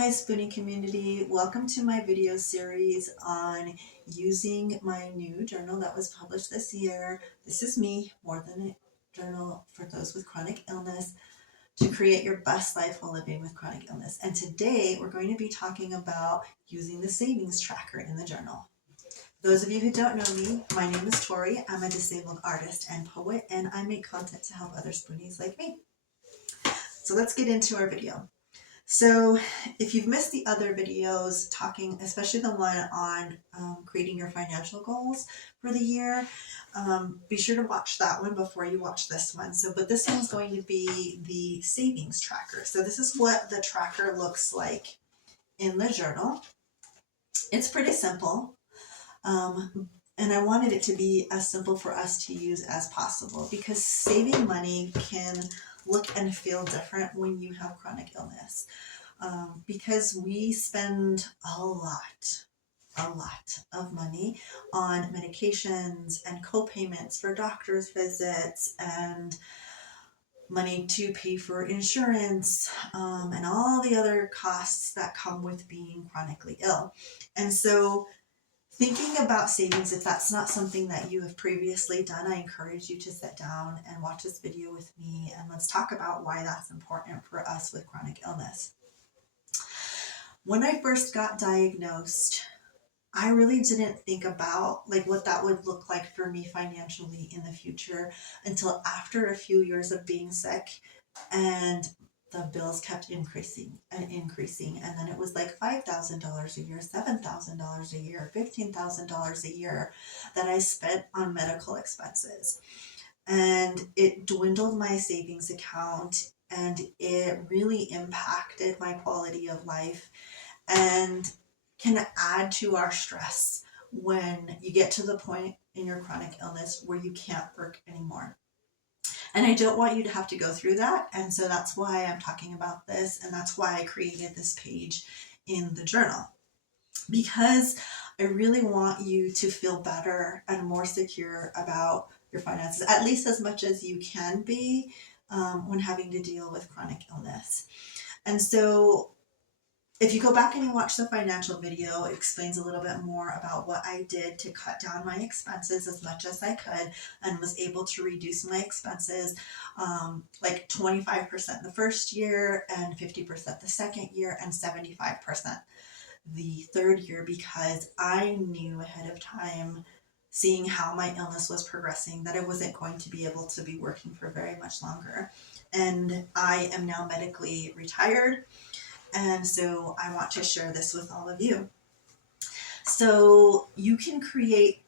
Hi Spoonie community, welcome to my video series on using my new journal that was published this year. This is me, More Than a Journal for Those with Chronic Illness, to create your best life while living with chronic illness. And today we're going to be talking about using the savings tracker in the journal. Those of you who don't know me, my name is Tori. I'm a disabled artist and poet, and I make content to help other Spoonies like me. So let's get into our video. So if you've missed the other videos talking, especially the one on creating your financial goals for the year, be sure to watch that one before you watch this one. But this one's going to be the savings tracker. So this is what the tracker looks like in the journal. It's pretty simple. And I wanted it to be as simple for us to use as possible because saving money can look and feel different when you have chronic illness. Because we spend a lot of money on medications and co-payments for doctor's visits and money to pay for insurance and all the other costs that come with being chronically ill. And so thinking about savings, if that's not something that you have previously done, I encourage you to sit down and watch this video with me, and let's talk about why that's important for us with chronic illness. When I first got diagnosed, I really didn't think about what that would look like for me financially in the future until after a few years of being sick, and the bills kept increasing and increasing. And then it was like $5,000 a year, $7,000 a year, $15,000 a year that I spent on medical expenses. And it dwindled my savings account, and it really impacted my quality of life and can add to our stress when you get to the point in your chronic illness where you can't work anymore. And I don't want you to have to go through that. And so that's why I'm talking about this. And that's why I created this page in the journal, because I really want you to feel better and more secure about your finances, at least as much as you can be when having to deal with chronic illness. And so if you go back and you watch the financial video, it explains a little bit more about what I did to cut down my expenses as much as I could, and was able to reduce my expenses like 25% the first year, and 50% the second year, and 75% the third year, because I knew ahead of time, seeing how my illness was progressing, that I wasn't going to be able to be working for very much longer. And I am now medically retired. And so I want to share this with all of you. So you can create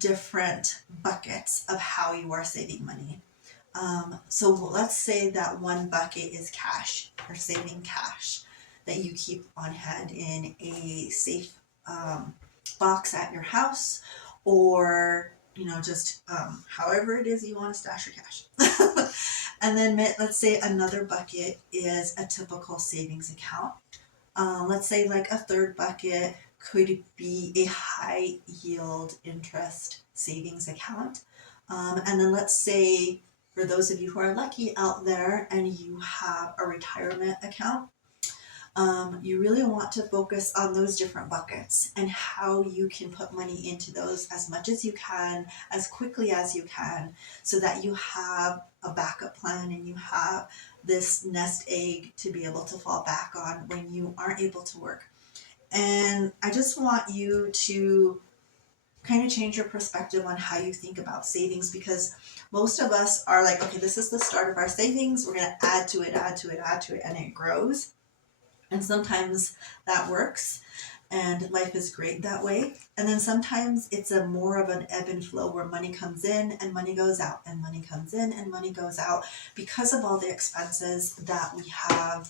different buckets of how you are saving money. So let's say that one bucket is cash, or saving cash that you keep on hand in a safe box at your house, or just however it is you want to stash your cash. And then let's say another bucket is a typical savings account. Let's say a third bucket could be a high yield interest savings account. And then let's say, for those of you who are lucky out there and you have a retirement account, you really want to focus on those different buckets and how you can put money into those as much as you can, as quickly as you can, so that you have a backup plan and you have this nest egg to be able to fall back on when you aren't able to work. And I just want you to kind of change your perspective on how you think about savings, because most of us are like, okay, this is the start of our savings. We're going to add to it, add to it, add to it, and it grows. And sometimes that works and life is great that way. And then sometimes it's more of an ebb and flow, where money comes in and money goes out, and money comes in and money goes out, because of all the expenses that we have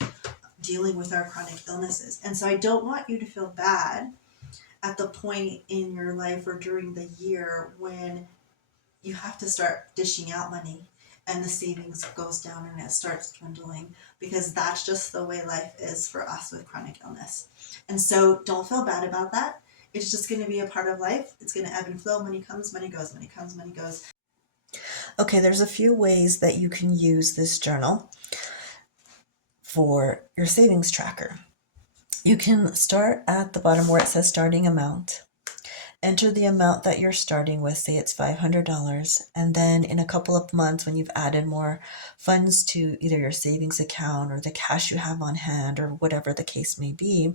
dealing with our chronic illnesses. And so I don't want you to feel bad at the point in your life or during the year when you have to start dishing out money and the savings goes down and it starts dwindling, because that's just the way life is for us with chronic illness. And so don't feel bad about that. It's just going to be a part of life. It's going to ebb and flow. Money comes, money goes, money comes, money goes. Okay, there's a few ways that you can use this journal for your savings tracker. You can start at the bottom where it says starting amount. Enter the amount that you're starting with, say it's $500, and then in a couple of months when you've added more funds to either your savings account or the cash you have on hand or whatever the case may be,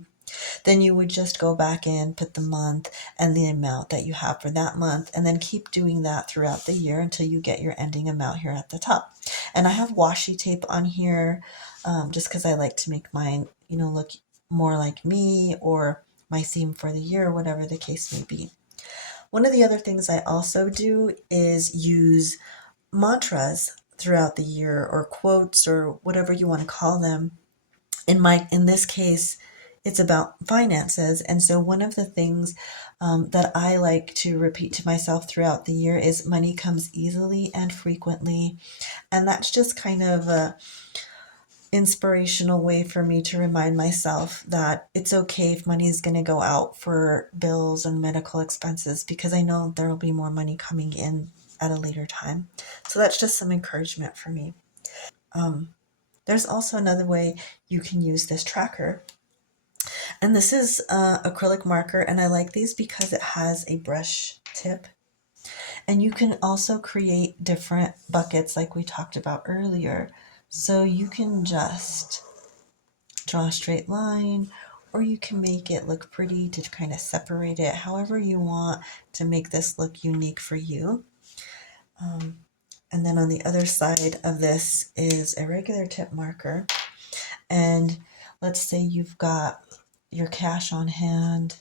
then you would just go back in, put the month and the amount that you have for that month, and then keep doing that throughout the year until you get your ending amount here at the top. And I have washi tape on here just because I like to make mine, look more like me or my theme for the year, whatever the case may be. One of the other things I also do is use mantras throughout the year, or quotes, or whatever you want to call them. In this case, it's about finances. And so one of the things that I like to repeat to myself throughout the year is money comes easily and frequently. And that's just kind of a inspirational way for me to remind myself that it's okay if money is going to go out for bills and medical expenses, because I know there will be more money coming in at a later time. So that's just some encouragement for me. There's also another way you can use this tracker. And this is acrylic marker, and I like these because it has a brush tip. And you can also create different buckets like we talked about earlier. So you can just draw a straight line, or you can make it look pretty to kind of separate it however you want to make this look unique for you. And then on the other side of this is a regular tip marker. And let's say you've got your cash on hand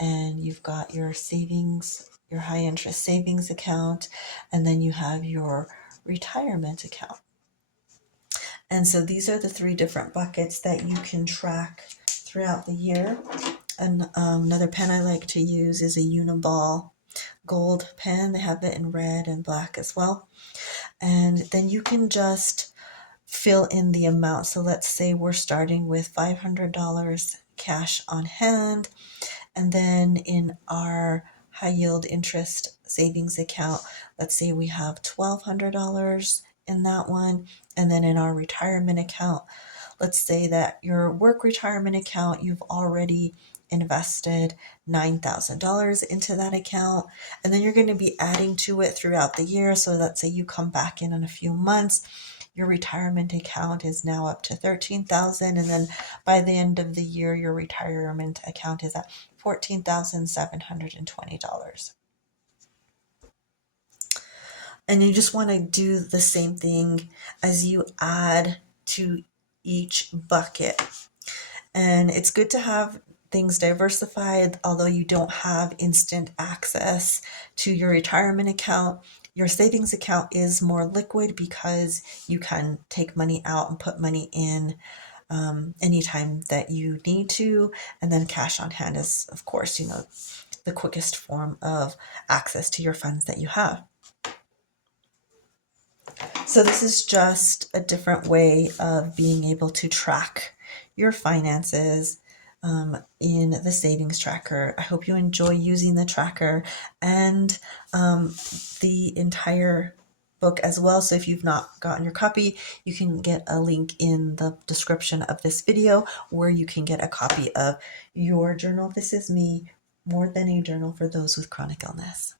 and you've got your savings, your high interest savings account, and then you have your retirement account. And so these are the three different buckets that you can track throughout the year. And another pen I like to use is a Uniball gold pen. They have it in red and black as well. And then you can just fill in the amount. So let's say we're starting with $500 cash on hand. And then in our high yield interest savings account, let's say we have $1,200 in that one. And then in our retirement account, let's say that your work retirement account, you've already invested $9,000 into that account. And then you're going to be adding to it throughout the year. So let's say you come back in a few months, your retirement account is now up to $13,000, and then by the end of the year, your retirement account is at $14,720. And you just want to do the same thing as you add to each bucket. And it's good to have things diversified, although you don't have instant access to your retirement account. Your savings account is more liquid because you can take money out and put money in anytime that you need to. And then cash on hand is, of course, the quickest form of access to your funds that you have. So this is just a different way of being able to track your finances in the savings tracker. I hope you enjoy using the tracker and the entire book as well. So if you've not gotten your copy, you can get a link in the description of this video where you can get a copy of your journal. This is me, More Than a Journal for Those with Chronic Illness.